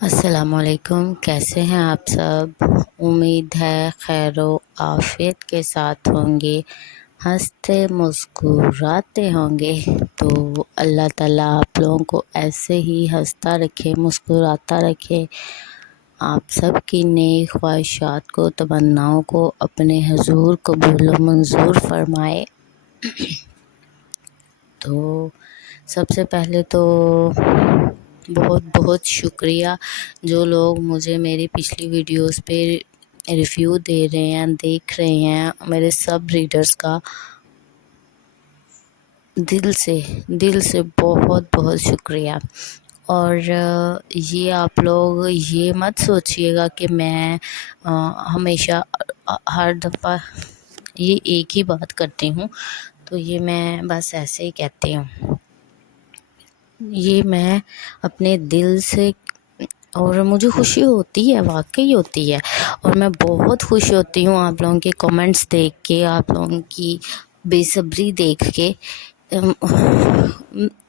السلام علیکم، کیسے ہیں آپ سب؟ امید ہے خیر و عافیت کے ساتھ ہوں گے، ہنستے مسکراتے ہوں گے۔ تو اللہ تعالیٰ آپ لوگوں کو ایسے ہی ہنستا رکھے، مسکراتا رکھے، آپ سب کی نیک خواہشات کو، تمناؤں کو اپنے حضور قبول و منظور فرمائے۔ تو سب سے پہلے تو بہت بہت شکریہ جو لوگ مجھے میری پچھلی ویڈیوز پہ ریویو دے رہے ہیں، دیکھ رہے ہیں، میرے سب ریڈرز کا دل سے بہت بہت شکریہ۔ اور یہ آپ لوگ یہ مت سوچیے گا کہ میں ہمیشہ ہر دفعہ یہ ایک ہی بات کرتی ہوں، تو یہ میں بس ایسے ہی کہتی ہوں، یہ میں اپنے دل سے، اور مجھے خوشی ہوتی ہے، واقعی ہوتی ہے، اور میں بہت خوش ہوتی ہوں آپ لوگوں کے کمنٹس دیکھ کے، آپ لوگوں کی بے صبری دیکھ کے،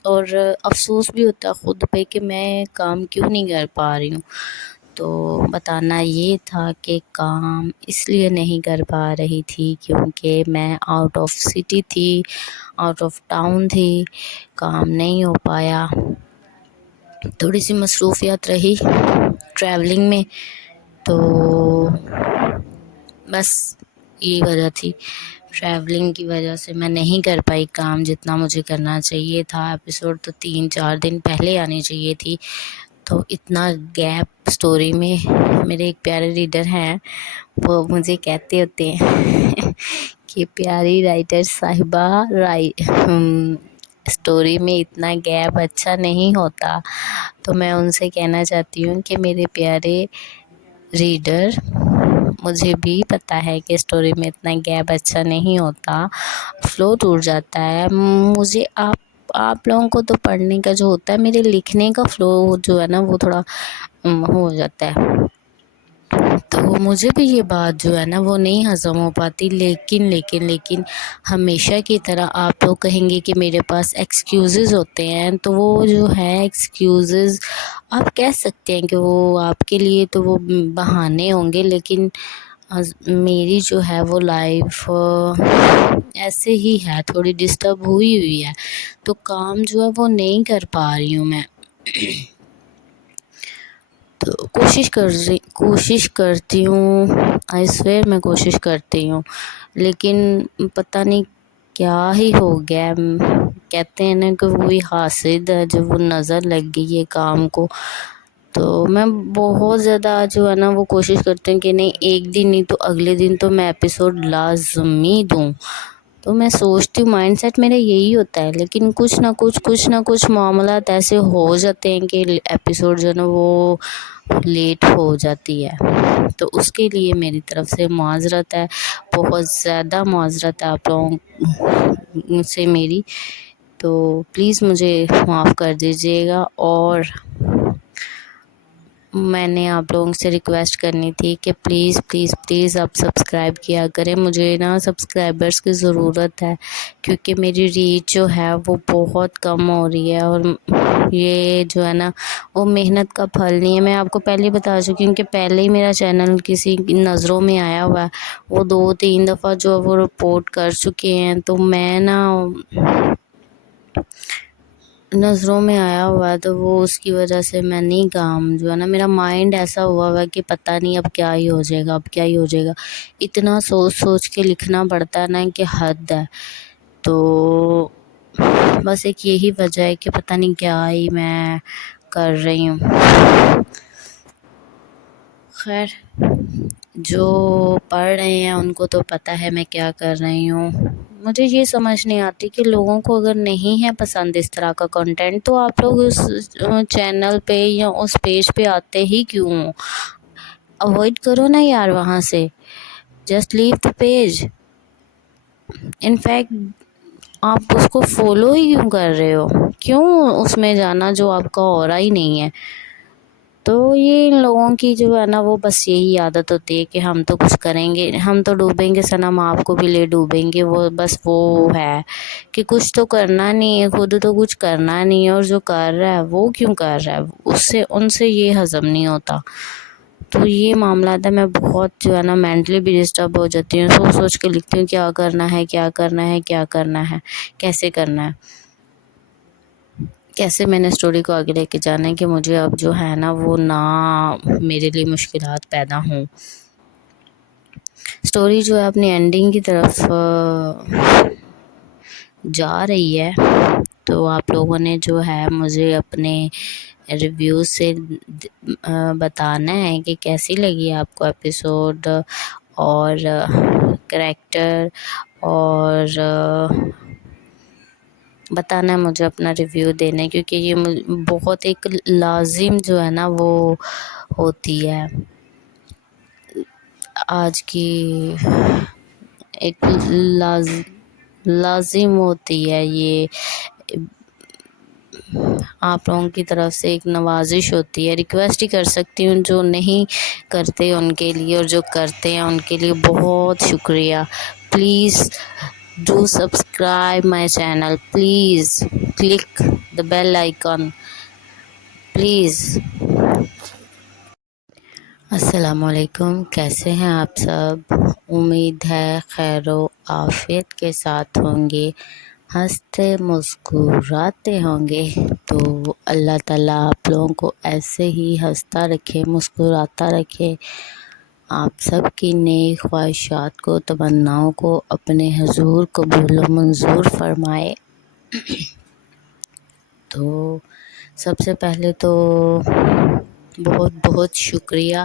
اور افسوس بھی ہوتا ہے خود پہ کہ میں کام کیوں نہیں کر پا رہی ہوں۔ تو بتانا یہ تھا کہ کام اس لیے نہیں کر پا رہی تھی کیونکہ میں آؤٹ آف سٹی تھی، آؤٹ آف ٹاؤن تھی، کام نہیں ہو پایا، تھوڑی سی مصروفیات رہی ٹریولنگ میں، تو بس یہی وجہ تھی، ٹریولنگ کی وجہ سے میں نہیں کر پائی کام جتنا مجھے کرنا چاہیے تھا۔ ایپیسوڈ تو 3-4 دن پہلے آنی چاہیے تھی، تو اتنا گیپ سٹوری میں۔ میرے ایک پیارے ریڈر ہیں، وہ مجھے کہتے ہوتے ہیں کہ پیاری رائٹر صاحبہ، سٹوری میں اتنا گیپ اچھا نہیں ہوتا۔ تو میں ان سے کہنا چاہتی ہوں کہ میرے پیارے ریڈر، مجھے بھی پتہ ہے کہ سٹوری میں اتنا گیپ اچھا نہیں ہوتا، فلو ٹوٹ جاتا ہے۔ مجھے آپ لوگوں کو تو پڑھنے کا جو ہوتا ہے، میرے لکھنے کا فلو جو ہے نا وہ تھوڑا ہو جاتا ہے، تو مجھے بھی یہ بات جو ہے نا وہ نہیں ہضم ہو پاتی، لیکن ہمیشہ کی طرح آپ لوگ کہیں گے کہ میرے پاس ایکسکیوزز ہوتے ہیں، تو وہ جو ہے ایکسکیوزز آپ کہہ سکتے ہیں کہ وہ آپ کے لیے تو وہ بہانے ہوں گے، لیکن میری جو ہے وہ لائف ایسے ہی ہے، تھوڑی ڈسٹرب ہوئی ہے، تو کام جو ہے وہ نہیں کر پا رہی ہوں میں۔ تو کوشش کرتی ہوں، آئی سویئر میں کوشش کرتی ہوں، لیکن پتہ نہیں کیا ہی ہو گیا۔ کہتے ہیں نا کہ وہی حاسد ہے جو وہ نظر لگ گئی ہے کام کو، تو میں بہت زیادہ جو ہے نا وہ کوشش کرتی ہوں کہ نہیں، ایک دن نہیں تو اگلے دن تو میں ایپیسوڈ لازمی دوں۔ تو میں سوچتی ہوں، مائنڈ سیٹ میرا یہی ہوتا ہے، لیکن کچھ نہ کچھ معاملات ایسے ہو جاتے ہیں کہ ایپیسوڈ جو ہے نا وہ لیٹ ہو جاتی ہے، تو اس کے لیے میری طرف سے معذرت ہے، بہت زیادہ معذرت ہے آپ لوگوں سے میری، تو پلیز مجھے معاف کر دیجیے گا۔ اور میں نے آپ لوگوں سے ریکویسٹ کرنی تھی کہ پلیز آپ سبسکرائب کیا کریں، مجھے نا سبسکرائبرز کی ضرورت ہے، کیونکہ میری ریچ جو ہے وہ بہت کم ہو رہی ہے، اور یہ جو ہے نا وہ محنت کا پھل نہیں ہے۔ میں آپ کو پہلے بتا چکی ہوں کہ پہلے ہی میرا چینل کسی نظروں میں آیا ہوا ہے، وہ 2-3 دفعہ جو وہ رپورٹ کر چکے ہیں، تو میں نا نظروں میں آیا ہوا ہے، تو وہ اس کی وجہ سے میں نہیں، کام جو ہے نا میرا مائنڈ ایسا ہوا ہے کہ پتہ نہیں اب کیا ہی ہو جائے گا، اتنا سوچ کے لکھنا پڑتا ہے نا کہ حد ہے۔ تو بس ایک یہی وجہ ہے کہ پتہ نہیں کیا ہی میں کر رہی ہوں۔ خیر، جو پڑھ رہے ہیں ان کو تو پتہ ہے میں کیا کر رہی ہوں۔ مجھے یہ سمجھ نہیں آتی کہ لوگوں کو اگر نہیں ہے پسند اس طرح کا کنٹینٹ، تو آپ لوگ اس چینل پہ یا اس پیج پہ آتے ہی کیوں؟ اوائڈ کرو نا یار وہاں سے، just leave the page. In fact آپ اس کو فالو ہی کیوں کر رہے ہو؟ کیوں اس میں جانا جو آپ کا ہو رہا ہی نہیں ہے؟ تو یہ ان لوگوں کی جو ہے نا وہ بس یہی عادت ہوتی ہے کہ ہم تو کچھ کریں گے، ہم تو ڈوبیں گے صنم آپ کو بھی لے ڈوبیں گے، وہ بس وہ ہے کہ کچھ تو کرنا نہیں ہے، خود تو کچھ کرنا نہیں ہے، اور جو کر رہا ہے وہ کیوں کر رہا ہے، ان سے یہ ہضم نہیں ہوتا۔ تو یہ معاملات ہے، میں بہت جو ہے نا مینٹلی بھی ڈسٹرب ہو جاتی ہوں، سوچ سوچ کے لکھتی ہوں کیا کرنا ہے، کیا کرنا ہے، کیا کرنا ہے، کیسے کرنا ہے، کیسے میں نے اسٹوری کو آگے لے کے جانا ہے کہ مجھے اب جو ہے نا وہ نہ میرے لیے مشکلات پیدا ہوں۔ اسٹوری جو ہے اپنی اینڈنگ کی طرف جا رہی ہے، تو آپ لوگوں نے جو ہے مجھے اپنے ریویو سے بتانا ہے کہ کیسی لگی آپ کو ایپیسوڈ، اور کریکٹر، اور بتانا ہے مجھے، اپنا ریویو دینا ہے، کیونکہ یہ بہت ایک لازم جو ہے نا وہ ہوتی ہے آج کی، ایک لازم ہوتی ہے یہ، آپ لوگوں کی طرف سے ایک نوازش ہوتی ہے، ریکویسٹ ہی کر سکتی ہوں، جو نہیں کرتے ان کے لیے اور جو کرتے ہیں ان کے لیے بہت شکریہ۔ Please do subscribe my channel, please click the bell icon, please. السلام علیکم، کیسے ہیں آپ سب؟ امید ہے خیر و عافیت کے ساتھ ہوں گے، ہنستے مسکراتے ہوں گے۔ تو اللہ تعالیٰ آپ لوگوں کو ایسے ہی ہنستا رکھے، مسکراتا رکھے، آپ سب کی نیک خواہشات کو، تمناؤں کو اپنے حضور قبول و منظور فرمائے۔ تو سب سے پہلے تو بہت بہت شکریہ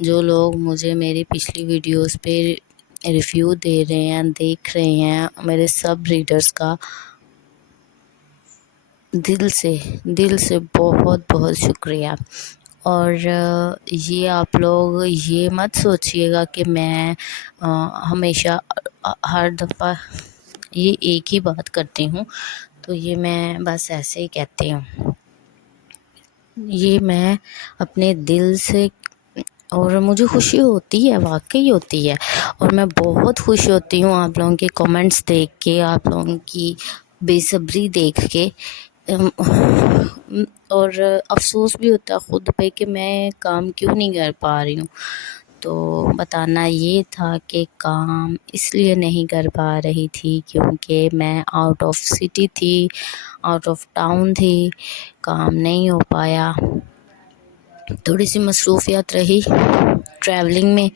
جو لوگ مجھے میری پچھلی ویڈیوز پہ ریویو دے رہے ہیں، دیکھ رہے ہیں، میرے سب ریڈرز کا دل سے بہت بہت شکریہ۔ اور یہ آپ لوگ یہ مت سوچیے گا کہ میں ہمیشہ ہر دفعہ یہ ایک ہی بات کرتی ہوں، تو یہ میں بس ایسے ہی کہتی ہوں، یہ میں اپنے دل سے، اور مجھے خوشی ہوتی ہے، واقعی ہوتی ہے، اور میں بہت خوش ہوتی ہوں آپ لوگوں کے کمنٹس دیکھ کے، آپ لوگوں کی بے صبری دیکھ کے، اور افسوس بھی ہوتا ہے خود پہ کہ میں کام کیوں نہیں کر پا رہی ہوں۔ تو بتانا یہ تھا کہ کام اس لیے نہیں کر پا رہی تھی کیونکہ میں آؤٹ آف سٹی تھی، آؤٹ آف ٹاؤن تھی، کام نہیں ہو پایا، تھوڑی سی مصروفیات رہی ٹریولنگ میں،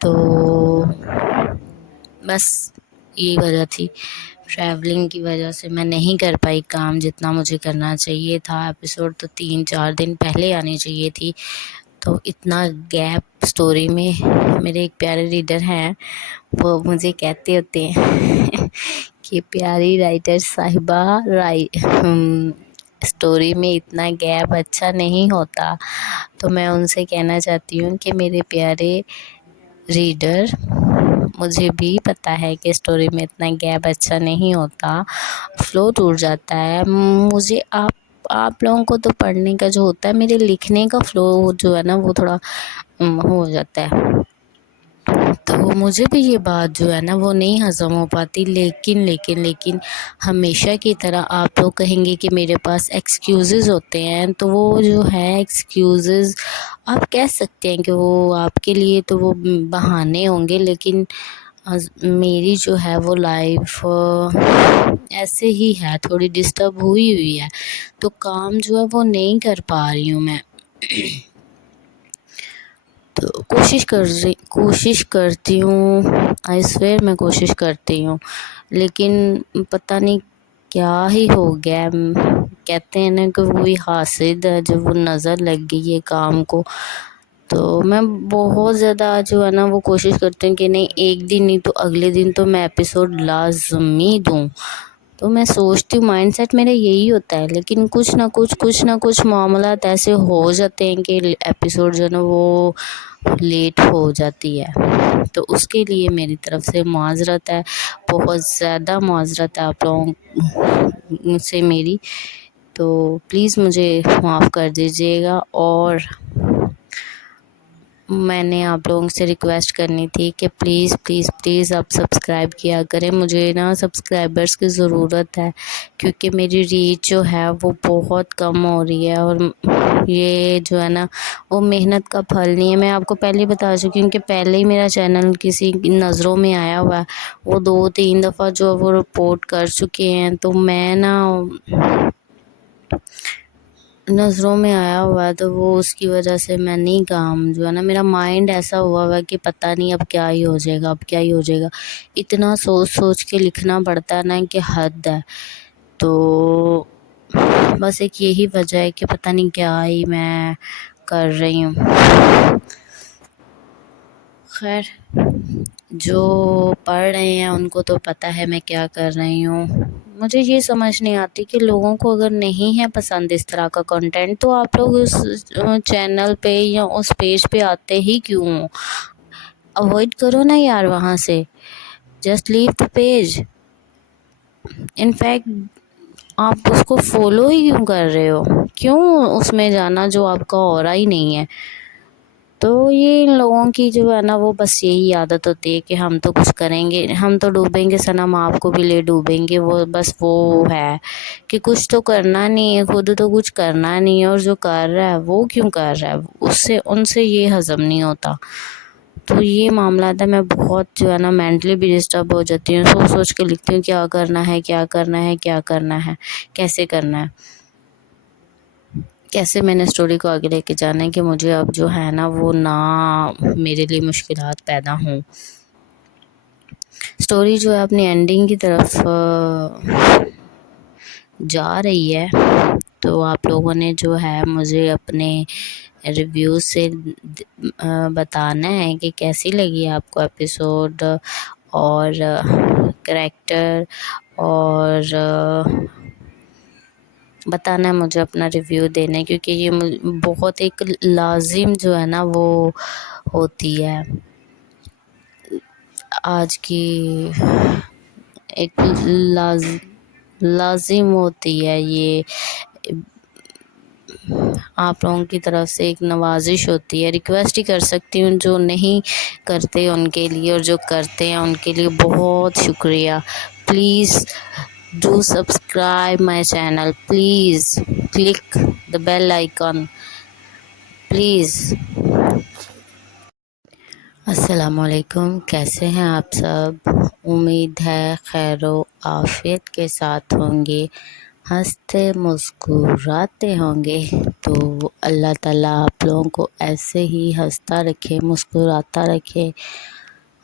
تو بس یہی وجہ تھی، ٹریولنگ کی وجہ سے میں نہیں کر پائی کام جتنا مجھے کرنا چاہیے تھا۔ ایپیسوڈ تو 3-4 دن پہلے آنی چاہیے تھی، تو اتنا گیپ اسٹوری میں۔ میرے ایک پیارے ریڈر ہیں، وہ مجھے کہتے ہوتے ہیں کہ پیاری رائٹر صاحبہ، اسٹوری میں اتنا گیپ اچھا نہیں ہوتا۔ تو میں ان سے کہنا چاہتی ہوں کہ میرے پیارے ریڈر، مجھے بھی پتہ ہے کہ اسٹوری میں اتنا گیپ اچھا نہیں ہوتا، فلو ٹوٹ جاتا ہے، مجھے آپ لوگوں کو تو پڑھنے کا جو ہوتا ہے، میرے لکھنے کا فلو جو ہے نا وہ تھوڑا ہو جاتا ہے، تو مجھے بھی یہ بات جو ہے نا وہ نہیں ہضم ہو پاتی، لیکن ہمیشہ کی طرح آپ لوگ کہیں گے کہ میرے پاس ایکسکیوزز ہوتے ہیں، تو وہ جو ہے ایکسکیوزز آپ کہہ سکتے ہیں کہ وہ آپ کے لیے تو وہ بہانے ہوں گے، لیکن میری جو ہے وہ لائف ایسے ہی ہے، تھوڑی ڈسٹرب ہوئی ہے، تو کام جو ہے وہ نہیں کر پا رہی ہوں میں، تو کوشش کرتی ہوں، آئی سویئر میں کوشش کرتی ہوں، لیکن پتہ نہیں کیا ہی ہو گیا، کہتے ہیں نا کہ وہی حاسد ہے، جب وہ نظر لگ گئی ہے کام کو، تو میں بہت زیادہ جو ہے نا وہ کوشش کرتی ہوں کہ نہیں، ایک دن نہیں تو اگلے دن تو میں ایپیسوڈ لازمی دوں، تو میں سوچتی ہوں، مائنڈ سیٹ میرا یہی ہوتا ہے، لیکن کچھ نہ کچھ معاملات ایسے ہو جاتے ہیں کہ ایپیسوڈ جو ہے نا وہ لیٹ ہو جاتی ہے، تو اس کے لیے میری طرف سے معذرت ہے، بہت زیادہ معذرت ہے آپ لوگوں سے میری، تو پلیز مجھے معاف کر دیجیے گا، اور میں نے آپ لوگوں سے ریکویسٹ کرنی تھی کہ پلیز پلیز پلیز آپ سبسکرائب کیا کریں. مجھے نا سبسکرائبرس کی ضرورت ہے، کیونکہ میری ریچ جو ہے وہ بہت کم ہو رہی ہے، اور یہ جو ہے نا وہ محنت کا پھل نہیں ہے. میں آپ کو پہلے ہی بتا چکی ہوں کہ پہلے ہی میرا چینل کسی نظروں میں آیا ہوا ہے، وہ 2-3 دفعہ جو وہ رپورٹ کر چکے ہیں. تو میں نا نظروں میں آیا ہوا ہے، تو وہ اس کی وجہ سے میں نہیں کام جو ہے نا میرا مائنڈ ایسا ہوا ہوا ہے کہ پتہ نہیں اب کیا ہی ہو جائے گا، اب کیا ہی ہو جائے گا. اتنا سوچ سوچ کے لکھنا پڑتا ہے نا کہ حد ہے. تو بس ایک یہی وجہ ہے کہ پتہ نہیں کیا ہی میں کر رہی ہوں. خیر، جو پڑھ رہے ہیں ان کو تو پتہ ہے میں کیا کر رہی ہوں. مجھے یہ سمجھ نہیں آتی کہ لوگوں کو اگر نہیں ہے پسند اس طرح کا کنٹینٹ، تو آپ لوگ اس چینل پہ یا اس پیج پہ آتے ہی کیوں؟ اوائڈ کرو نا یار وہاں سے، just leave the page. In fact اس کو فالو ہی کیوں کر رہے ہو؟ کیوں اس میں جانا جو آپ کا ہو رہا ہی نہیں ہے؟ تو یہ ان لوگوں کی جو ہے نا وہ بس یہی عادت ہوتی ہے کہ ہم تو کچھ کریں گے، ہم تو ڈوبیں گے صنم آپ کو بھی لے ڈوبیں گے. وہ بس وہ ہے کہ کچھ تو کرنا نہیں ہے، خود تو کچھ کرنا نہیں ہے، اور جو کر رہا ہے وہ کیوں کر رہا ہے، ان سے یہ ہضم نہیں ہوتا. تو یہ معاملات ہے. میں بہت جو ہے نا مینٹلی بھی ڈسٹرب ہو جاتی ہوں، سوچ سوچ کے لکھتی ہوں کیا کرنا ہے، کیا کرنا ہے، کیا کرنا ہے، کیسے کرنا ہے، کیسے میں نے اسٹوری کو آگے لے کے جانا ہے کہ مجھے اب جو ہے نا وہ نہ میرے لیے مشکلات پیدا ہوں. اسٹوری جو ہے اپنی اینڈنگ کی طرف جا رہی ہے. تو آپ لوگوں نے جو ہے مجھے اپنے ریویو سے بتانا ہے کہ کیسی لگی آپ کو ایپیسوڈ، اور کریکٹر، اور بتانا ہے مجھے اپنا ریویو دینا ہے، کیونکہ یہ بہت ایک لازم جو ہے نا وہ ہوتی ہے آج کی، ایک لازم ہوتی ہے. یہ آپ لوگوں کی طرف سے ایک نوازش ہوتی ہے. ریکویسٹ ہی کر سکتی ہوں، جو نہیں کرتے ان کے لیے، اور جو کرتے ہیں ان کے لیے بہت شکریہ. Please do subscribe my channel, please click the bell icon, please. السلام علیکم، کیسے ہیں آپ سب؟ امید ہے خیر و عافیت کے ساتھ ہوں گے، ہنستے مسکراتے ہوں گے. تو اللہ تعالیٰ آپ لوگوں کو ایسے ہی ہنستا رکھے، مسکراتا رکھے.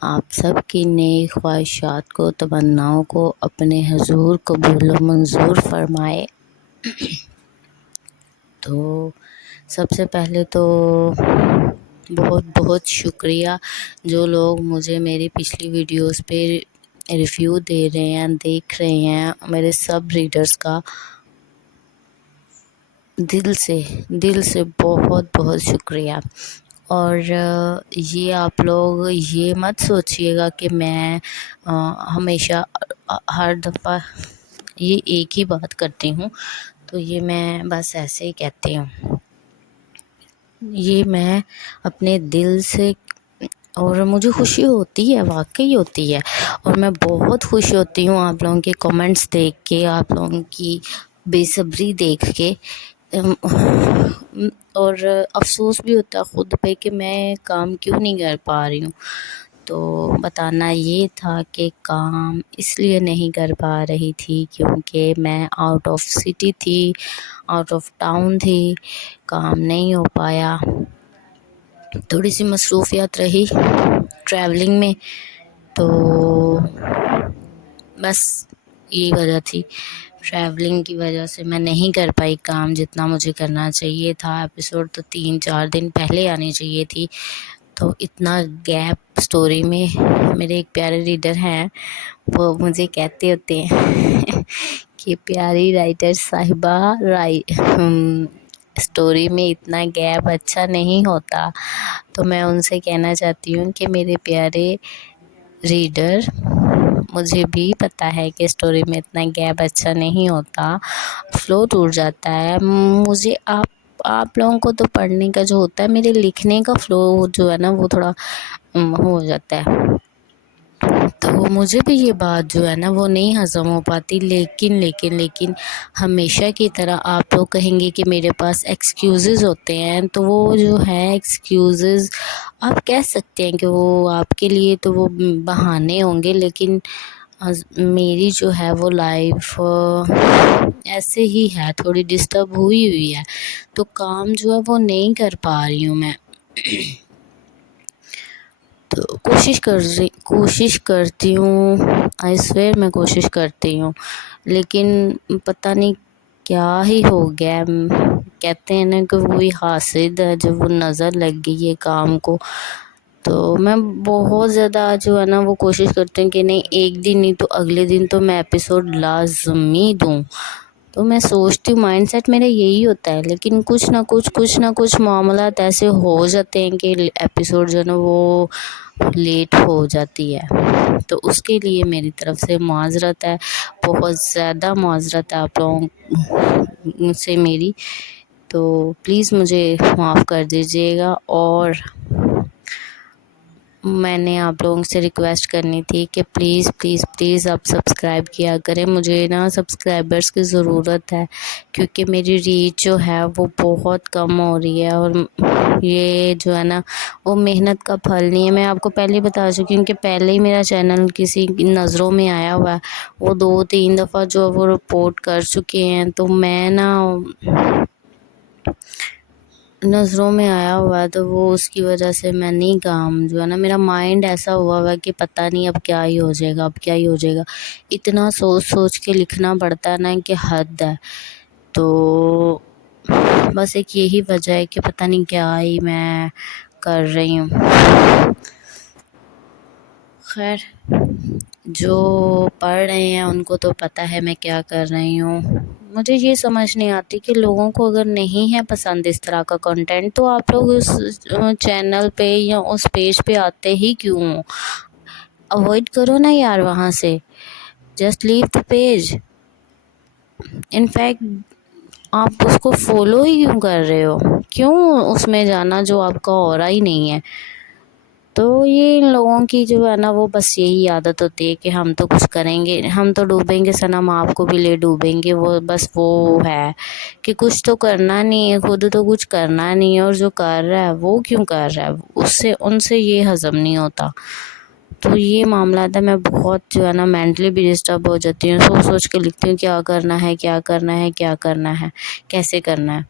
آپ سب کی نیک خواہشات کو، تمناؤں کو اپنے حضور قبول و منظور فرمائے. تو سب سے پہلے تو بہت بہت شکریہ جو لوگ مجھے میری پچھلی ویڈیوز پہ ریویو دے رہے ہیں، دیکھ رہے ہیں. میرے سب ریڈرز کا دل سے بہت بہت شکریہ. اور یہ آپ لوگ یہ مت سوچیے گا کہ میں ہمیشہ ہر دفعہ یہ ایک ہی بات کرتی ہوں، تو یہ میں بس ایسے ہی کہتی ہوں. یہ میں اپنے دل سے، اور مجھے خوشی ہوتی ہے، واقعی ہوتی ہے، اور میں بہت خوش ہوتی ہوں آپ لوگوں کے کمنٹس دیکھ کے، آپ لوگوں کی بے صبری دیکھ کے. اور افسوس بھی ہوتا ہے خود پہ کہ میں کام کیوں نہیں کر پا رہی ہوں. تو بتانا یہ تھا کہ کام اس لیے نہیں کر پا رہی تھی کیونکہ میں آؤٹ آف سٹی تھی، آؤٹ آف ٹاؤن تھی، کام نہیں ہو پایا. تھوڑی سی مصروفیات رہی ٹریولنگ میں، تو بس یہی وجہ تھی. ٹریولنگ کی وجہ سے میں نہیں کر پائی کام جتنا مجھے کرنا چاہیے تھا. ایپیسوڈ تو 3-4 دن پہلے آنی چاہیے تھی. تو اتنا گیپ اسٹوری میں. میرے ایک پیارے ریڈر ہیں، وہ مجھے کہتے ہوتے ہیں کہ پیاری رائٹر صاحبہ، اسٹوری میں اتنا گیپ اچھا نہیں ہوتا. تو میں ان سے کہنا چاہتی ہوں کہ میرے پیارے ریڈر، مجھے بھی پتا ہے کہ اسٹوری میں اتنا گیپ اچھا نہیں ہوتا، فلو ٹوٹ جاتا ہے۔ مجھے آپ لوگوں کو تو پڑھنے کا جو ہوتا ہے، میرے لکھنے کا فلو جو ہے نا وہ تھوڑا ہو جاتا ہے، تو مجھے بھی یہ بات جو ہے نا وہ نہیں ہضم ہو پاتی۔ لیکن ہمیشہ کی طرح آپ لوگ کہیں گے کہ میرے پاس ایکسکیوزز ہوتے ہیں، تو وہ جو ہے ایکسکیوزز آپ کہہ سکتے ہیں کہ وہ آپ کے لیے تو وہ بہانے ہوں گے، لیکن میری جو ہے وہ لائف ایسے ہی ہے، تھوڑی ڈسٹرب ہوئی ہے، تو کام جو ہے وہ نہیں کر پا رہی ہوں میں۔ تو کوشش کرتی ہوں، آئی سویئر میں کوشش کرتی ہوں، لیکن پتہ نہیں کیا ہی ہو گیا۔ کہتے ہیں نا کہ وہی حاسد ہے، جب وہ نظر لگ گئی ہے کام کو، تو میں بہت زیادہ جو ہے نا وہ کوشش کرتی ہوں کہ نہیں، ایک دن نہیں تو اگلے دن تو میں ایپیسوڈ لازمی دوں۔ تو میں سوچتی ہوں، مائنڈ سیٹ میرا یہی ہوتا ہے، لیکن کچھ نہ کچھ معاملات ایسے ہو جاتے ہیں کہ ایپیسوڈ جو ہے نا وہ لیٹ ہو جاتی ہے، تو اس کے لیے میری طرف سے معذرت ہے، بہت زیادہ معذرت ہے آپ لوگوں سے میری، تو پلیز مجھے معاف کر دیجیے گا۔ اور میں نے آپ لوگوں سے ریکویسٹ کرنی تھی کہ پلیز آپ سبسکرائب کیا کریں، مجھے نا سبسکرائبرز کی ضرورت ہے، کیونکہ میری ریچ جو ہے وہ بہت کم ہو رہی ہے، اور یہ جو ہے نا وہ محنت کا پھل نہیں ہے۔ میں آپ کو پہلے بتا چکی ہوں کہ پہلے ہی میرا چینل کسی نظروں میں آیا ہوا ہے، وہ 2-3 دفعہ جو وہ رپورٹ کر چکے ہیں، تو میں نا نظروں میں آیا ہوا ہے، تو وہ اس کی وجہ سے میں نہیں کام جو ہے نا، میرا مائنڈ ایسا ہوا ہے کہ پتہ نہیں اب کیا ہی ہو جائے گا، اتنا سوچ کے لکھنا پڑتا ہے نا کہ حد ہے۔ تو بس ایک یہی وجہ ہے کہ پتہ نہیں کیا ہی میں کر رہی ہوں۔ خیر، جو پڑھ رہے ہیں ان کو تو پتہ ہے میں کیا کر رہی ہوں۔ مجھے یہ سمجھ نہیں آتی کہ لوگوں کو اگر نہیں ہے پسند اس طرح کا کنٹینٹ، تو آپ لوگ اس چینل پہ یا اس پیج پہ آتے ہی کیوں؟ اوائڈ کرو نا یار وہاں سے، just leave the page. In fact آپ اس کو فالو ہی کیوں کر رہے ہو؟ کیوں اس میں جانا جو آپ کا ہو رہا ہی نہیں ہے؟ تو یہ ان لوگوں کی جو ہے نا وہ بس یہی عادت ہوتی ہے کہ ہم تو کچھ کریں گے، ہم تو ڈوبیں گے صنم، آپ کو بھی لے ڈوبیں گے، وہ بس وہ ہے کہ کچھ تو کرنا نہیں ہے، خود تو کچھ کرنا نہیں ہے، اور جو کر رہا ہے وہ کیوں کر رہا ہے، ان سے یہ ہضم نہیں ہوتا۔ تو یہ معاملات ہے، میں بہت جو ہے نا مینٹلی بھی ڈسٹرب ہو جاتی ہوں، سوچ کے لکھتی ہوں کیا کرنا ہے، کیسے کرنا ہے،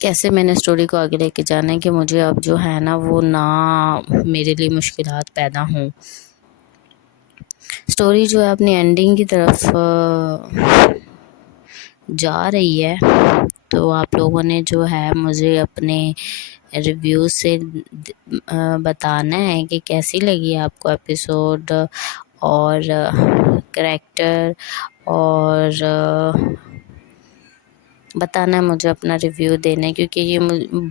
کیسے میں نے اسٹوری کو آگے لے کے جانا ہے کہ مجھے اب جو ہے نا وہ نہ میرے لیے مشکلات پیدا ہوں۔ اسٹوری جو ہے اپنی اینڈنگ کی طرف جا رہی ہے، تو آپ لوگوں نے جو ہے مجھے اپنے ریویو سے بتانا ہے کہ کیسی لگی آپ کو ایپیسوڈ، اور کریکٹر، اور بتانا ہے مجھے، اپنا ریویو دینا ہے، کیونکہ یہ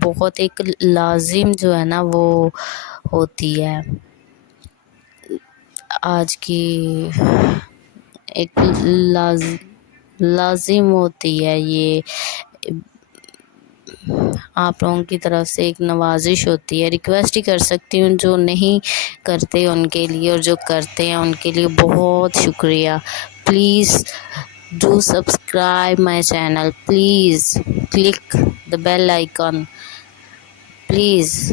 بہت ایک لازم جو ہے نا وہ ہوتی ہے آج کی، ایک لازم ہوتی ہے، یہ آپ لوگوں کی طرف سے ایک نوازش ہوتی ہے۔ ریکویسٹ ہی کر سکتی ہوں، جو نہیں کرتے ان کے لیے، اور جو کرتے ہیں ان کے لیے بہت شکریہ۔ Please do subscribe my channel, please click the bell icon, please.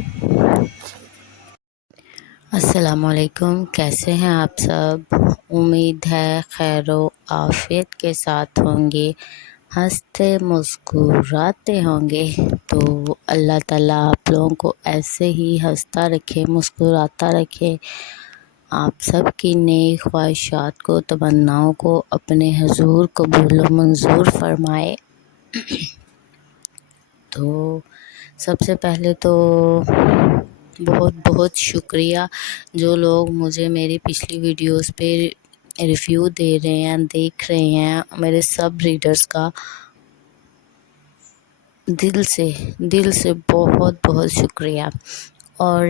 السلام علیکم، کیسے ہیں آپ سب؟ امید ہے خیر و عافیت کے ساتھ ہوں گے، ہنستے مسکراتے ہوں گے۔ تو اللہ تعالیٰ آپ لوگوں کو ایسے ہی ہنستا رکھے، مسکراتا رکھے، آپ سب کی نیک خواہشات کو، تمناؤں کو اپنے حضور قبول و منظور فرمائے۔ تو سب سے پہلے تو بہت بہت شکریہ جو لوگ مجھے میری پچھلی ویڈیوز پہ ریویو دے رہے ہیں، دیکھ رہے ہیں، میرے سب ریڈرز کا دل سے بہت بہت شکریہ۔ اور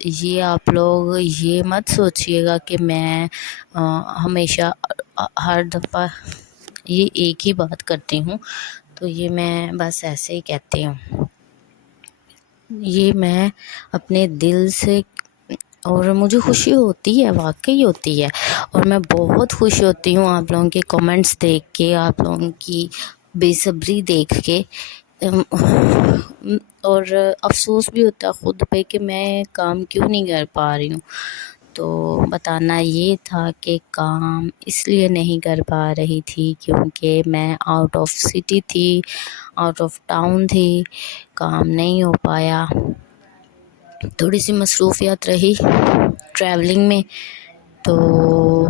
یہ آپ لوگ یہ مت سوچیے گا کہ میں ہمیشہ ہر دفعہ یہ ایک ہی بات کرتی ہوں، تو یہ میں بس ایسے ہی کہتی ہوں، یہ میں اپنے دل سے، اور مجھے خوشی ہوتی ہے، واقعی ہوتی ہے، اور میں بہت خوش ہوتی ہوں آپ لوگوں کے کمنٹس دیکھ کے، آپ لوگوں کی بے صبری دیکھ کے، اور افسوس بھی ہوتا ہے خود پہ کہ میں کام کیوں نہیں کر پا رہی ہوں۔ تو بتانا یہ تھا کہ کام اس لیے نہیں کر پا رہی تھی کیونکہ میں آؤٹ آف سٹی تھی، آؤٹ آف ٹاؤن تھی، کام نہیں ہو پایا، تھوڑی سی مصروفیات رہی ٹریولنگ میں، تو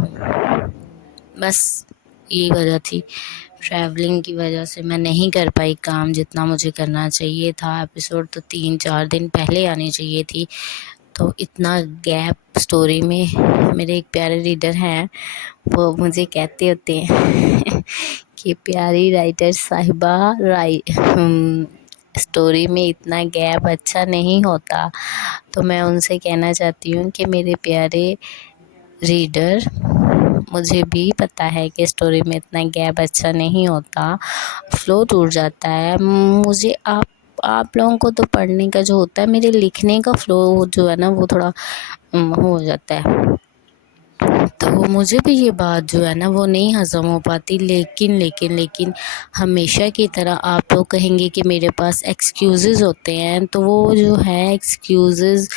بس یہی وجہ تھی، ٹریولنگ کی وجہ سے میں نہیں کر پائی کام جتنا مجھے کرنا چاہیے تھا۔ ایپیسوڈ تو 3-4 دن پہلے آنی چاہیے تھی، تو اتنا گیپ سٹوری میں۔ میرے ایک پیارے ریڈر ہیں، وہ مجھے کہتے ہوتے ہیں کہ پیاری رائٹر صاحبہ، سٹوری میں اتنا گیپ اچھا نہیں ہوتا، تو میں ان سے کہنا چاہتی ہوں کہ میرے پیارے ریڈر، مجھے بھی پتہ ہے کہ سٹوری میں اتنا گیپ اچھا نہیں ہوتا، فلو ٹوٹ جاتا ہے۔ مجھے آپ لوگوں کو تو پڑھنے کا جو ہوتا ہے، میرے لکھنے کا فلو جو ہے نا وہ تھوڑا ہو جاتا ہے، تو مجھے بھی یہ بات جو ہے نا وہ نہیں ہضم ہو پاتی، لیکن ہمیشہ کی طرح آپ لوگ کہیں گے کہ میرے پاس ایکسکیوزز ہوتے ہیں، تو وہ جو ہے ایکسکیوزز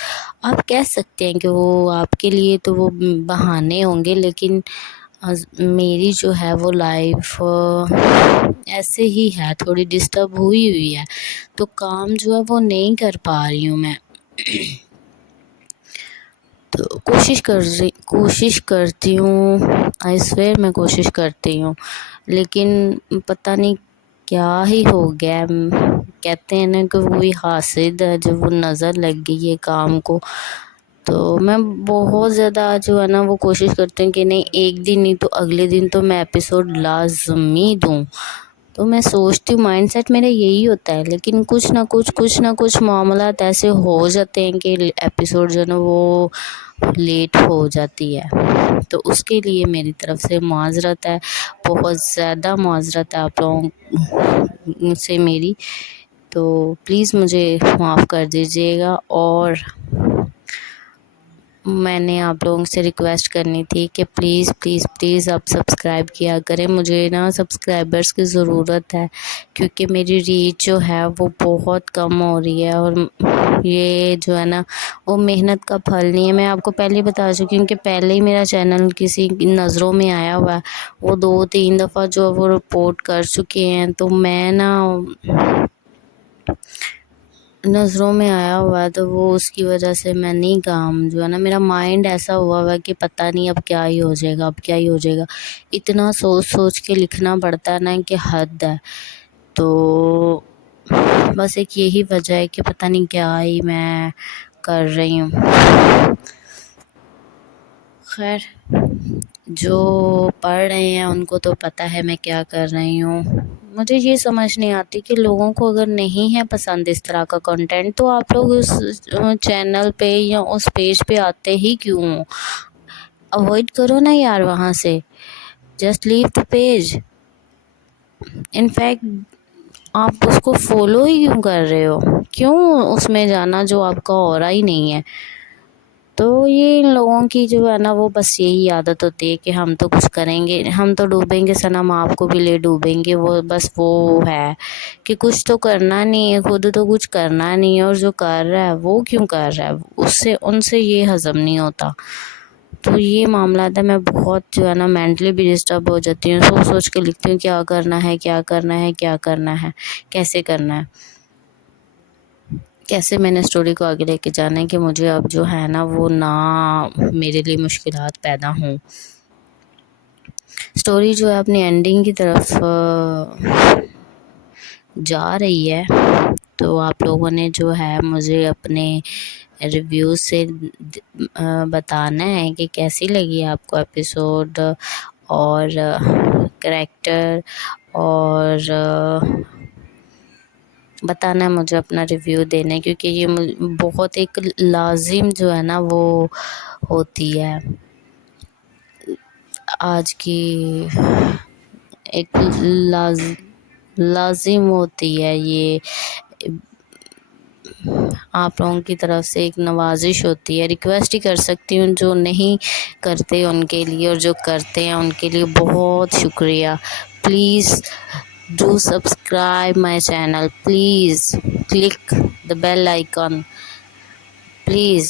آپ کہہ سکتے ہیں کہ وہ آپ کے لیے تو وہ بہانے ہوں گے، لیکن میری جو ہے وہ لائف ایسے ہی ہے، تھوڑی ڈسٹرب ہوئی ہے، تو کام جو ہے وہ نہیں کر پا رہی ہوں میں، تو کوشش کرتی ہوں، آئی سویئر میں کوشش کرتی ہوں، لیکن پتہ نہیں کیا ہی ہو گیا۔ کہتے ہیں نا کہ وہی حاسد ہے، جب وہ نظر لگ گئی ہے کام کو، تو میں بہت زیادہ جو ہے نا وہ کوشش کرتی ہوں کہ نہیں، ایک دن نہیں تو اگلے دن تو میں ایپیسوڈ لازمی دوں، تو میں سوچتی ہوں، مائنڈ سیٹ میرا یہی ہوتا ہے، لیکن کچھ نہ کچھ معاملات ایسے ہو جاتے ہیں کہ ایپیسوڈ جو ہے نا وہ لیٹ ہو جاتی ہے، تو اس کے لیے میری طرف سے معذرت ہے، بہت زیادہ معذرت ہے آپ لوگوں سے میری، تو پلیز مجھے معاف کر دیجیے گا، اور میں نے آپ لوگوں سے ریکویسٹ کرنی تھی کہ پلیز آپ سبسکرائب کیا کریں، مجھے نا سبسکرائبرز کی ضرورت ہے، کیونکہ میری ریچ جو ہے وہ بہت کم ہو رہی ہے، اور یہ جو ہے نا وہ محنت کا پھل نہیں ہے۔ میں آپ کو پہلے بتا چکی ہوں کہ پہلے ہی میرا چینل کسی نظروں میں آیا ہوا ہے، وہ 2-3 دفعہ جو وہ رپورٹ کر چکے ہیں، تو میں نا نظروں میں آیا ہوا ہے، تو وہ اس کی وجہ سے میں نہیں، کام جو ہے نا میرا مائنڈ ایسا ہوا ہے کہ پتہ نہیں اب کیا ہی ہو جائے گا، اتنا سوچ کے لکھنا پڑتا ہے نا کہ حد ہے، تو بس ایک یہی وجہ ہے کہ پتہ نہیں کیا ہی میں کر رہی ہوں۔ خیر، جو پڑھ رہے ہیں ان کو تو پتہ ہے میں کیا کر رہی ہوں۔ مجھے یہ سمجھ نہیں آتی کہ لوگوں کو اگر نہیں ہے پسند اس طرح کا کنٹینٹ، تو آپ لوگ اس چینل پہ یا اس پیج پہ آتے ہی کیوں؟ اوائڈ کرو نا یار وہاں سے، just leave the page, in fact آپ اس کو فالو ہی کیوں کر رہے ہو؟ کیوں اس میں جانا جو آپ کا ہو رہا ہی نہیں ہے؟ تو یہ ان لوگوں کی جو ہے نا وہ بس یہی عادت ہوتی ہے کہ ہم تو کچھ کریں گے، ہم تو ڈوبیں گے صنم، آپ کو بھی لے ڈوبیں گے، وہ بس وہ ہے کہ کچھ تو کرنا نہیں ہے، خود تو کچھ کرنا نہیں ہے، اور جو کر رہا ہے وہ کیوں کر رہا ہے، ان سے یہ ہضم نہیں ہوتا، تو یہ معاملات ہے۔ میں بہت جو ہے نا مینٹلی بھی ڈسٹرب ہو جاتی ہوں، سوچ کے لکھتی ہوں کیا کرنا ہے، کیسے کرنا ہے، کیسے میں نے سٹوری کو آگے لے کے جانا ہے کہ مجھے اب جو ہے نا وہ نہ میرے لیے مشکلات پیدا ہوں۔ سٹوری جو ہے اپنی اینڈنگ کی طرف جا رہی ہے، تو آپ لوگوں نے جو ہے مجھے اپنے ریویو سے بتانا ہے کہ کیسی لگی آپ کو ایپیسوڈ، اور کریکٹر، اور بتانا ہے مجھے اپنا ریویو دینا ہے، کیونکہ یہ بہت ایک لازم جو ہے نا وہ ہوتی ہے آج کی، ایک لازم ہوتی ہے یہ، آپ لوگوں کی طرف سے ایک نوازش ہوتی ہے، ریکویسٹ ہی کر سکتی ہوں، جو نہیں کرتے ان کے لیے اور جو کرتے ہیں ان کے لیے بہت شکریہ. Please do subscribe my channel, please click the bell icon, please.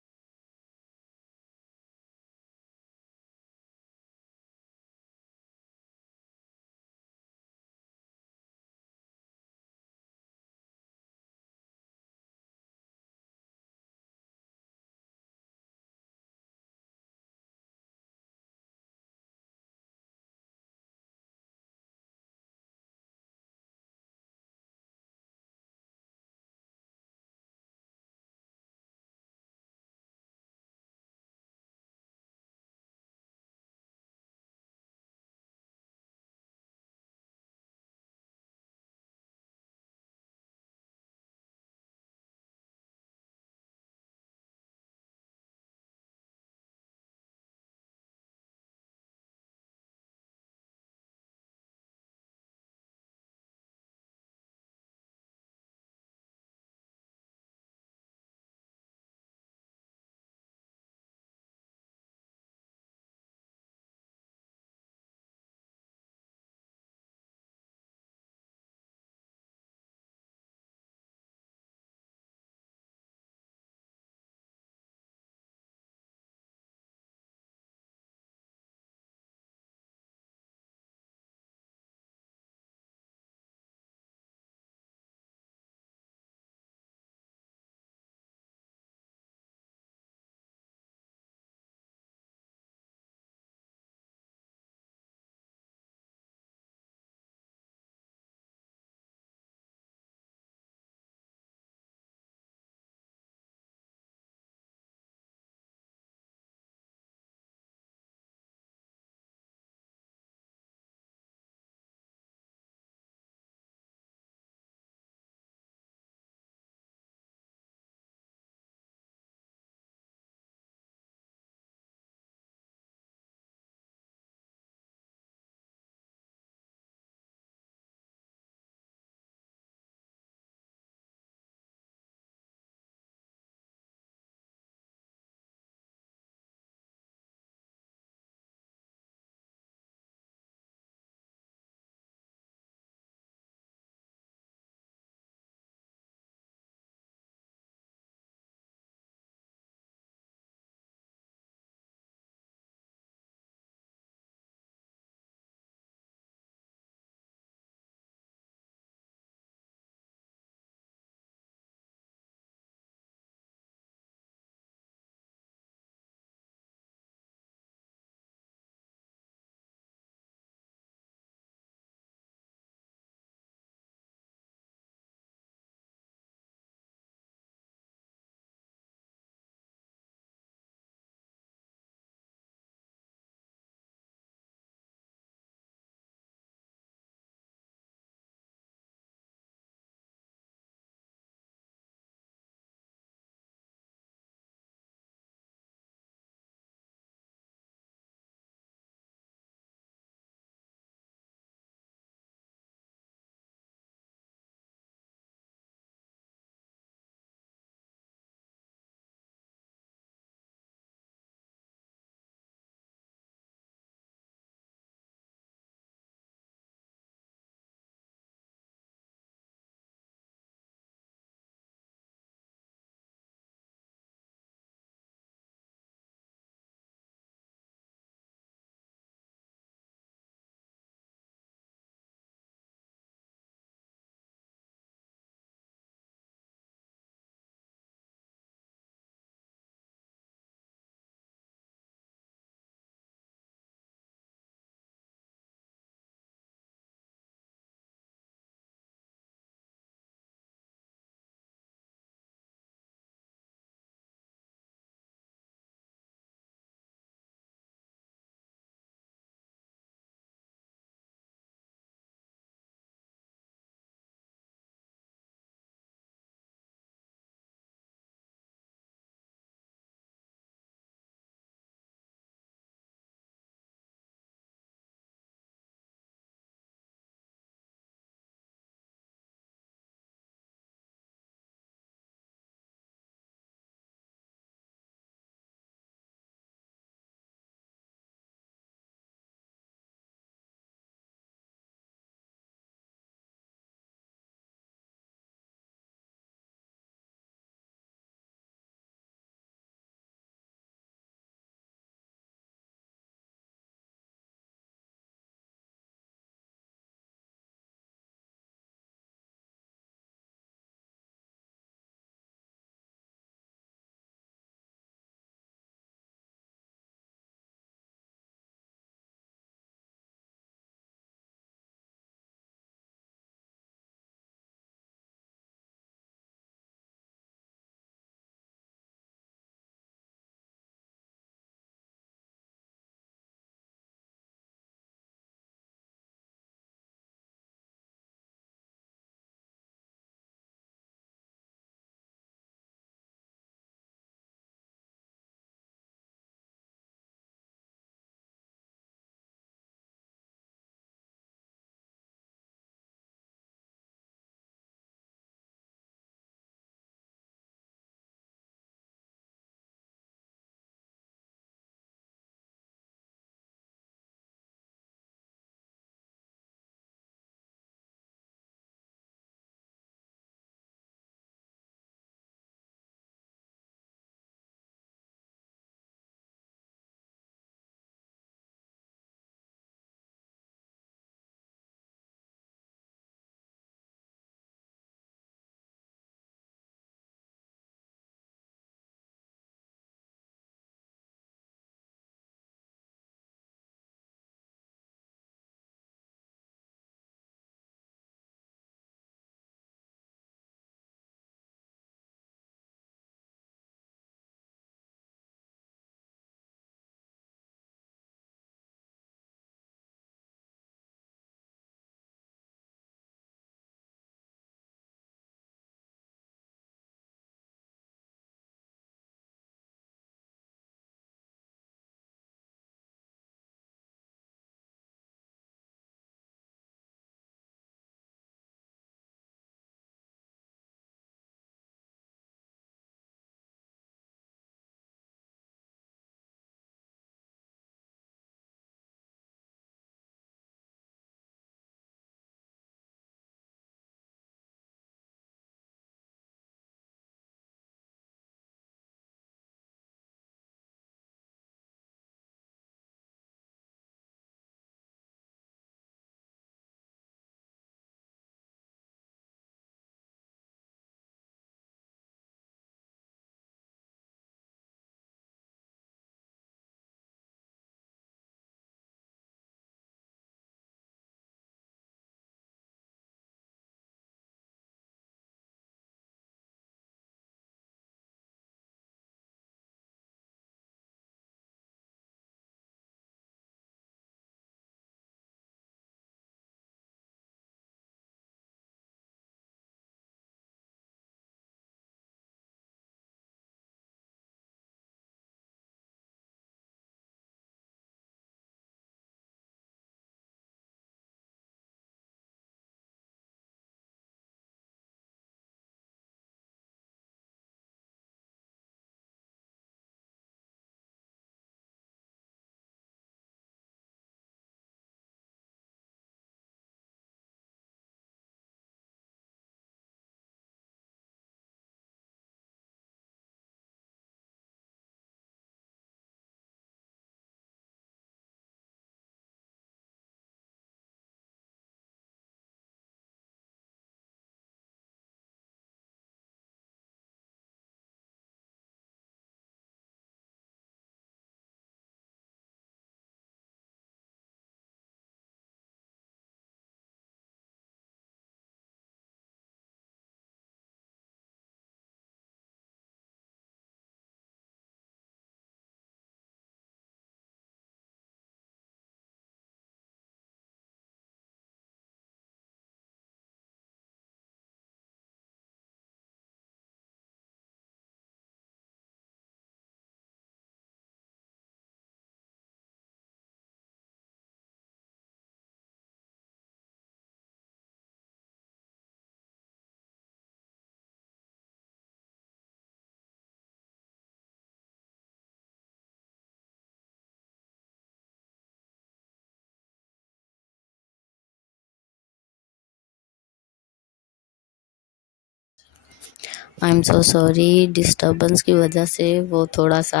I am so sorry, disturbance کی وجہ سے وہ تھوڑا سا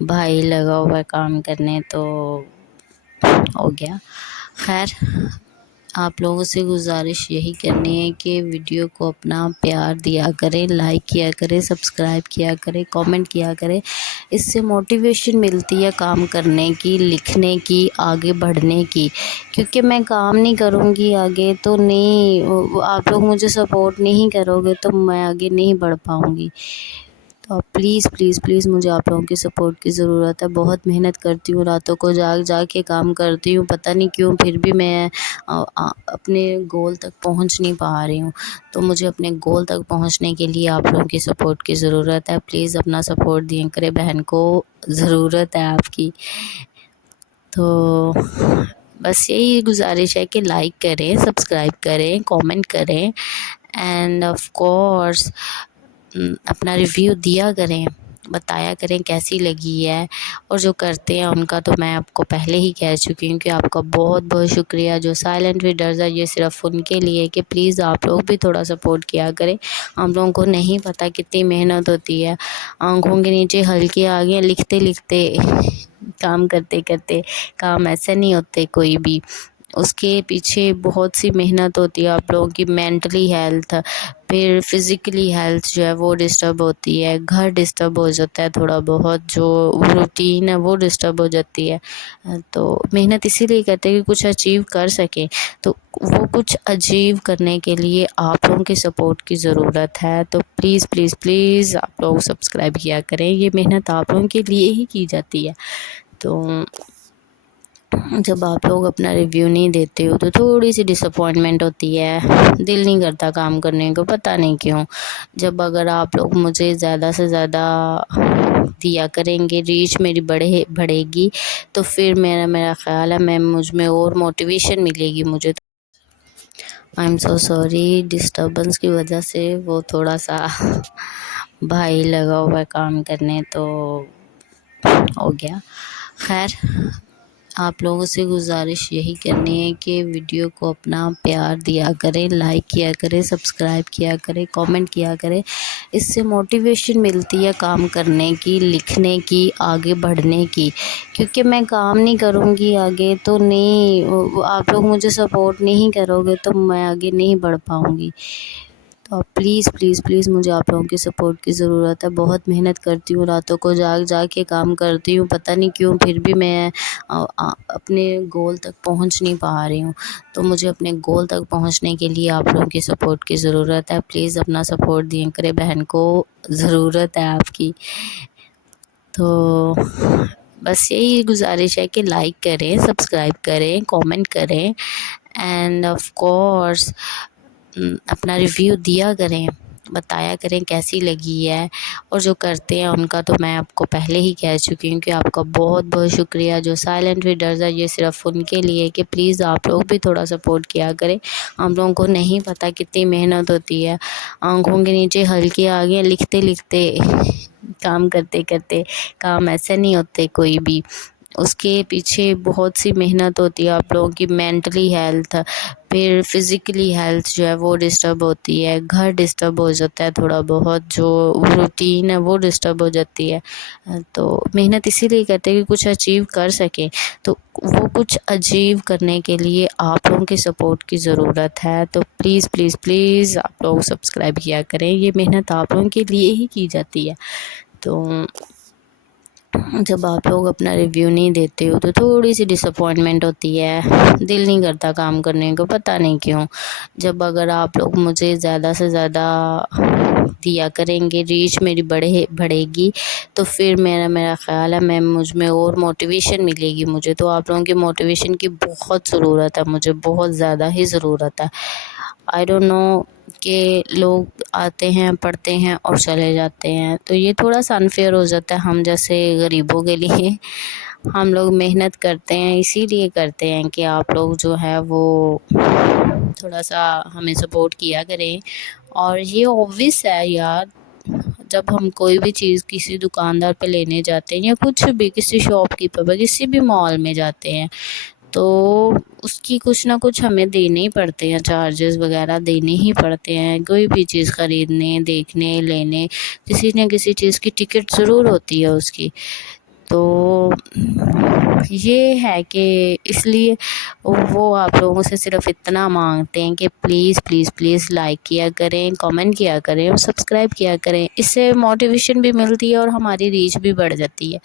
بھائی لگا ہوا ہے کام کرنے تو ہو گیا۔ خیر، آپ لوگوں سے گزارش یہی کرنی ہے کہ ویڈیو کو اپنا پیار دیا کریں، لائک کیا کریں، سبسکرائب کیا کریں، کامنٹ کیا کریں۔ اس سے موٹیویشن ملتی ہے کام کرنے کی، لکھنے کی، آگے بڑھنے کی، کیونکہ میں کام نہیں کروں گی آگے تو نہیں، آپ لوگ مجھے سپورٹ نہیں کرو گے تو میں آگے نہیں بڑھ پاؤں گی۔ تو آپ پلیز پلیز پلیز، مجھے آپ لوگوں کی سپورٹ کی ضرورت ہے۔ بہت محنت کرتی ہوں، راتوں کو جاگ جاگ کے کام کرتی ہوں، پتہ نہیں کیوں پھر بھی میں اپنے گول تک پہنچ نہیں پا رہی ہوں۔ تو مجھے اپنے گول تک پہنچنے کے لیے آپ لوگوں کی سپورٹ کی ضرورت ہے۔ پلیز اپنا سپورٹ دیا کرے، بہن کو ضرورت ہے آپ کی۔ تو بس یہی گزارش ہے کہ لائک کریں، سبسکرائب کریں، کامنٹ کریں، اینڈ آف کورس اپنا ریویو دیا کریں، بتایا کریں کیسی لگی ہے۔ اور جو کرتے ہیں ان کا تو میں آپ کو پہلے ہی کہہ چکی ہوں کہ آپ کا بہت بہت شکریہ۔ جو سائلنٹ ریڈرز ہے، یہ صرف ان کے لیے کہ پلیز آپ لوگ بھی تھوڑا سپورٹ کیا کریں۔ ہم لوگوں کو نہیں پتہ کتنی محنت ہوتی ہے، آنکھوں کے نیچے ہلکے آ گئے لکھتے لکھتے، کام کرتے کرتے۔ کام ایسے نہیں ہوتے کوئی بھی، اس کے پیچھے بہت سی محنت ہوتی ہے آپ لوگوں کی۔ مینٹلی ہیلتھ، پھر فزیکلی ہیلتھ جو ہے وہ ڈسٹرب ہوتی ہے، گھر ڈسٹرب ہو جاتا ہے تھوڑا بہت، جو روٹین ہے وہ ڈسٹرب ہو جاتی ہے۔ تو محنت اسی لیے کرتے ہیں کہ کچھ اچیو کر سکیں، تو وہ کچھ اچیو کرنے کے لیے آپ لوگوں کی سپورٹ کی ضرورت ہے۔ تو پلیز پلیز پلیز آپ لوگ سبسکرائب کیا کریں، یہ محنت آپ لوگوں کے لیے ہی کی جاتی ہے۔ تو جب آپ لوگ اپنا ریویو نہیں دیتے ہو تو تھوڑی سی ڈس اپوائنٹمنٹ ہوتی ہے، دل نہیں کرتا کام کرنے کو، پتہ نہیں کیوں۔ جب اگر آپ لوگ مجھے زیادہ سے زیادہ دیا کریں گے، ریچ میری بڑھے گی، تو پھر میرا خیال ہے مجھ میں اور موٹیویشن ملے گی مجھے۔ آئی ایم سو سوری، ڈسٹربنس کی وجہ سے وہ تھوڑا سا بھائی لگا ہوا ہے کام کرنے تو ہو گیا۔ خیر، آپ لوگوں سے گزارش یہی کرنی ہے کہ ویڈیو کو اپنا پیار دیا کریں، لائک کیا کریں، سبسکرائب کیا کریں، کامنٹ کیا کریں۔ اس سے موٹیویشن ملتی ہے کام کرنے کی، لکھنے کی، آگے بڑھنے کی، کیونکہ میں کام نہیں کروں گی آگے تو نہیں، آپ لوگ مجھے سپورٹ نہیں کرو گے تو میں آگے نہیں بڑھ پاؤں گی۔ تو آپ پلیز پلیز پلیز، مجھے آپ لوگوں کی سپورٹ کی ضرورت ہے۔ بہت محنت کرتی ہوں، راتوں کو جاگ جاگ کے کام کرتی ہوں، پتہ نہیں کیوں پھر بھی میں اپنے گول تک پہنچ نہیں پا رہی ہوں۔ تو مجھے اپنے گول تک پہنچنے کے لیے آپ لوگوں کی سپورٹ کی ضرورت ہے۔ پلیز اپنا سپورٹ دیا کرے، بہن کو ضرورت ہے آپ کی۔ تو بس یہی گزارش ہے کہ لائک کریں، سبسکرائب کریں، کامنٹ کریں، اینڈ آف کورس اپنا ریویو دیا کریں، بتایا کریں کیسی لگی ہے۔ اور جو کرتے ہیں ان کا تو میں آپ کو پہلے ہی کہہ چکی ہوں کہ آپ کا بہت بہت شکریہ۔ جو سائلنٹ ریڈرز ہے، یہ صرف ان کے لیے کہ پلیز آپ لوگ بھی تھوڑا سپورٹ کیا کریں۔ ہم لوگوں کو نہیں پتہ کتنی محنت ہوتی ہے، آنکھوں کے نیچے ہلکے آ گئے لکھتے لکھتے، کام کرتے کرتے۔ کام ایسے نہیں ہوتے کوئی بھی، اس کے پیچھے بہت سی محنت ہوتی ہے آپ لوگوں کی۔ مینٹلی ہیلتھ، پھر فزیکلی ہیلتھ جو ہے وہ ڈسٹرب ہوتی ہے، گھر ڈسٹرب ہو جاتا ہے تھوڑا بہت، جو روٹین ہے وہ ڈسٹرب ہو جاتی ہے۔ تو محنت اسی لیے کرتے ہیں کہ کچھ اچیو کر سکیں، تو وہ کچھ اچیو کرنے کے لیے آپ لوگوں کی سپورٹ کی ضرورت ہے۔ تو پلیز پلیز پلیز آپ لوگ سبسکرائب کیا کریں، یہ محنت آپ لوگوں کے لیے ہی کی جاتی ہے۔ تو جب آپ لوگ اپنا ریویو نہیں دیتے ہو تو تھوڑی سی ڈس اپوائنٹمنٹ ہوتی ہے، دل نہیں کرتا کام کرنے کو، پتہ نہیں کیوں۔ جب اگر آپ لوگ مجھے زیادہ سے زیادہ دیا کریں گے، ریچ میری بڑھے گی، تو پھر میرا خیال ہے مجھ میں اور موٹیویشن ملے گی مجھے۔ تو آپ لوگوں کی موٹیویشن کی بہت ضرورت ہے مجھے، بہت زیادہ ہی ضرورت ہے۔ آئی ڈونٹ نو کہ لوگ آتے ہیں، پڑھتے ہیں اور چلے جاتے ہیں، تو یہ تھوڑا سا انفیئر ہو جاتا ہے ہم جیسے غریبوں کے لیے۔ ہم لوگ محنت کرتے ہیں، اسی لیے کرتے ہیں کہ آپ لوگ جو ہے وہ تھوڑا سا ہمیں سپورٹ کیا کریں۔ اور یہ اوبویس ہے یار، جب ہم کوئی بھی چیز کسی دکاندار پہ لینے جاتے ہیں یا کچھ بھی، کسی شاپ کیپر پہ، کسی بھی مال میں جاتے ہیں، تو اس کی کچھ نہ کچھ ہمیں دینے ہی پڑتے ہیں، چارجز وغیرہ دینے ہی پڑتے ہیں، کوئی بھی چیز خریدنے، دیکھنے، لینے، کسی نہ کسی چیز کی ٹکٹ ضرور ہوتی ہے اس کی۔ تو یہ ہے کہ اس لیے وہ آپ لوگوں سے صرف اتنا مانگتے ہیں کہ پلیز پلیز پلیز لائک کیا کریں، کامنٹ کیا کریں اور سبسکرائب کیا کریں، اس سے موٹیویشن بھی ملتی ہے اور ہماری ریچ بھی بڑھ جاتی ہے۔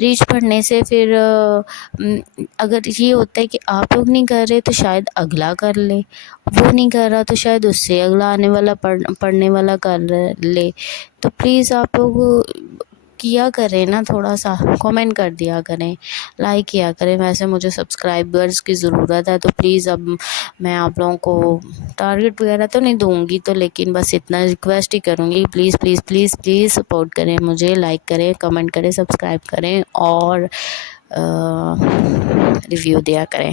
ریچ بڑھنے سے پھر اگر یہ ہوتا ہے کہ آپ لوگ نہیں کر رہے تو شاید اگلا کر لے، وہ نہیں کر رہا تو شاید اس سے اگلا آنے والا پڑھنے والا کر لے۔ تو پلیز آپ لوگ کیا کریں نا، تھوڑا سا کامنٹ کر دیا کریں، لائک کیا کریں۔ ویسے مجھے سبسکرائبرز کی ضرورت ہے، تو پلیز اب میں آپ لوگوں کو ٹارگٹ وغیرہ تو نہیں دوں گی، تو لیکن بس اتنا ریکویسٹ ہی کروں گی، please please please please support کریں مجھے، لائک کریں، کمنٹ کریں، سبسکرائب کریں اور ریویو دیا کریں۔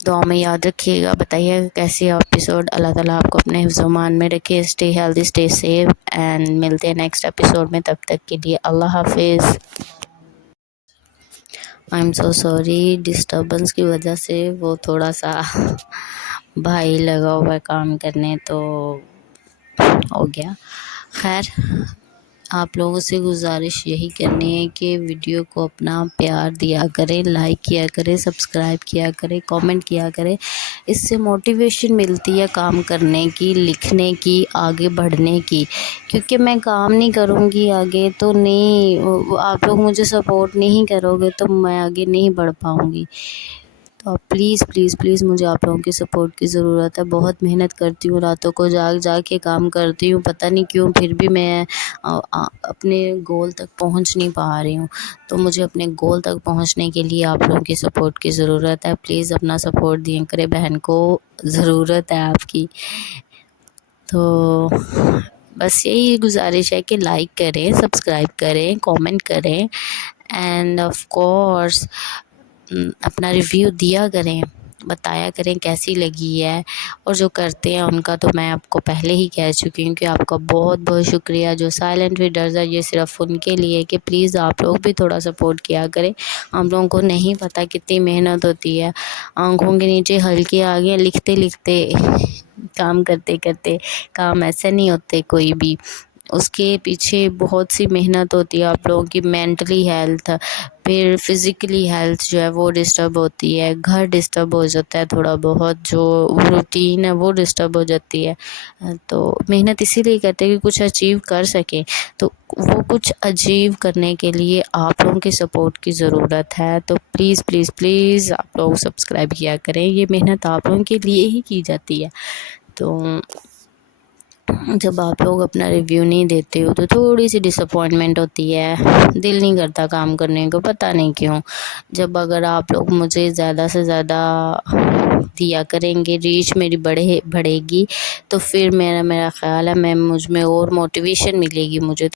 دعا میں یاد رکھیے گا، بتائیے کیسی ایپیسوڈ۔ اللہ تعالیٰ آپ کو اپنے حفظ و امان میں رکھے۔ Stay healthy, stay safe, and ملتے ہیں نیکسٹ ایپیسوڈ میں، تب تک کے لیے اللہ حافظ۔ آئی ایم سو سوری، ڈسٹربنس کی وجہ سے وہ تھوڑا سا بھائی لگا ہوا ہے کام کرنے، تو ہو گیا۔ خیر، آپ لوگوں سے گزارش یہی کرنی ہے کہ ویڈیو کو اپنا پیار دیا کریں، لائک کیا کریں، سبسکرائب کیا کریں، کامنٹ کیا کریں، اس سے موٹیویشن ملتی ہے کام کرنے کی، لکھنے کی، آگے بڑھنے کی۔ کیونکہ میں کام نہیں کروں گی آگے تو نہیں، آپ لوگ مجھے سپورٹ نہیں کرو گے تو میں آگے نہیں بڑھ پاؤں گی۔ تو پلیز پلیز پلیز مجھے آپ لوگوں کی سپورٹ کی ضرورت ہے۔ بہت محنت کرتی ہوں، راتوں کو جاگ کے کام کرتی ہوں، پتہ نہیں کیوں پھر بھی میں اپنے گول تک پہنچ نہیں پا رہی ہوں۔ تو مجھے اپنے گول تک پہنچنے کے لیے آپ لوگوں کی سپورٹ کی ضرورت ہے۔ پلیز اپنا سپورٹ دیا کریں، بہن کو ضرورت ہے آپ کی۔ تو بس یہی گزارش ہے کہ لائک کریں، سبسکرائب کریں، کامنٹ کریں، اینڈ آف کورس اپنا ریویو دیا کریں، بتایا کریں کیسی لگی ہے۔ اور جو کرتے ہیں ان کا تو میں آپ کو پہلے ہی کہہ چکی ہوں کہ آپ کا بہت بہت شکریہ۔ جو سائلنٹ ریڈرز ہے، یہ صرف ان کے لیے کہ پلیز آپ لوگ بھی تھوڑا سپورٹ کیا کریں۔ ہم لوگوں کو نہیں پتہ کتنی محنت ہوتی ہے، آنکھوں کے نیچے ہلکے آگے لکھتے لکھتے، کام کرتے کرتے، کام ایسے نہیں ہوتے کوئی بھی، اس کے پیچھے بہت سی محنت ہوتی ہے۔ آپ لوگوں کی مینٹلی ہیلتھ، پھر فزیکلی ہیلتھ جو ہے وہ ڈسٹرب ہوتی ہے، گھر ڈسٹرب ہو جاتا ہے تھوڑا بہت، جو روٹین ہے وہ ڈسٹرب ہو جاتی ہے۔ تو محنت اسی لیے کرتے ہیں کہ کچھ اچیو کر سکیں، تو وہ کچھ اچیو کرنے کے لیے آپ لوگوں کی سپورٹ کی ضرورت ہے۔ تو پلیز پلیز پلیز آپ لوگ سبسکرائب کیا کریں، یہ محنت آپ لوگوں کے لیے ہی کی جاتی ہے۔ تو جب آپ لوگ اپنا ریویو نہیں دیتے ہو تو تھوڑی سی ڈس اپوائنٹمنٹ ہوتی ہے، دل نہیں کرتا کام کرنے کو، پتہ نہیں کیوں۔ جب اگر آپ لوگ مجھے زیادہ سے زیادہ دیا کریں گے، ریچ میری بڑھے گی، تو پھر میرا خیال ہے مجھ میں اور موٹیویشن ملے گی مجھے۔